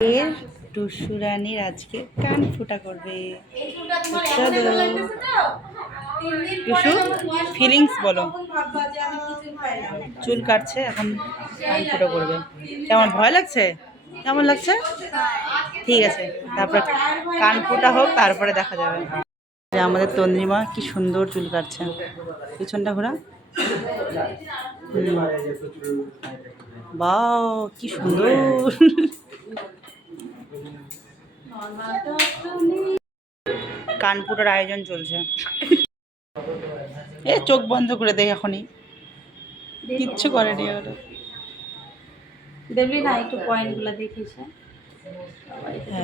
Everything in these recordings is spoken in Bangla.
এর টুসু রানীর আজকে কান ফুটা করবে। চলো টুসু, ফিলিংস বলো। চুল কাটছে, এখন কান ফুটো করবে। কেমন ভয় লাগছে? কেমন লাগছে? ঠিক আছে, তারপরে কান ফুটা হোক, তারপরে দেখা যাবে। আমাদের তন্দ্রিমা কি সুন্দর চুল কাটছে। পিছনটা ঘোরা। বাও, কি সুন্দর। কান ফুটার আয়োজন চলছে। এ চোখ বন্ধ করে দেয় এখনই, কিচ্ছু করেনি ওরা। দেখবি না একটু পয়েন্ট গুলা দেখিস।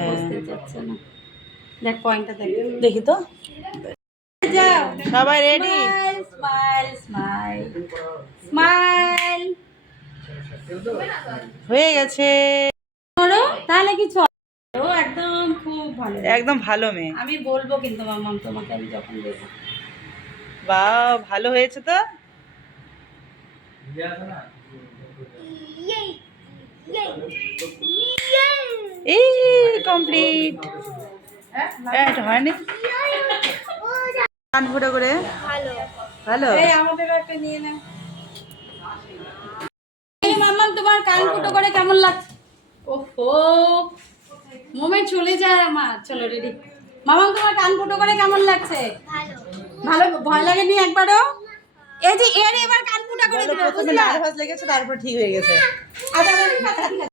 বুঝতে যাচ্ছে না, দেখ পয়েন্টটা দেখ, দেখি তো। যাও সবাই রেডি? Smile smile smile. হয়ে গেছে। করো তাহলে কিছু ও একদম খুব ভালো, একদম ভালো মেয়ে। আমি বলবো কিন্তু মাম্মাম তোমাকে আমি যখন দেবো। বাহ, ভালো হয়েছে তো। এই কমপ্লিট। এটা হয়নি। কান ফুটো করে ভালো ভালো। এই আমাদের একটা নিয়ে নাও। এই মাম্মাম তোমার কান ফুটো করে কেমন লাগছে? ওহো মোমেন্ট চলে যায় আমার। চলো রেডি। মাম্মাম তোমার কান ফুটো করে কেমন লাগছে? ভালো। ভালো ভয় লাগেনি একবারও? এই যে এর এবার কান ফুটা করে দিল, প্রথমে বুঝলা? নার্ভাস লেগেছে, তারপর ঠিক হয়ে গেছে। আচ্ছা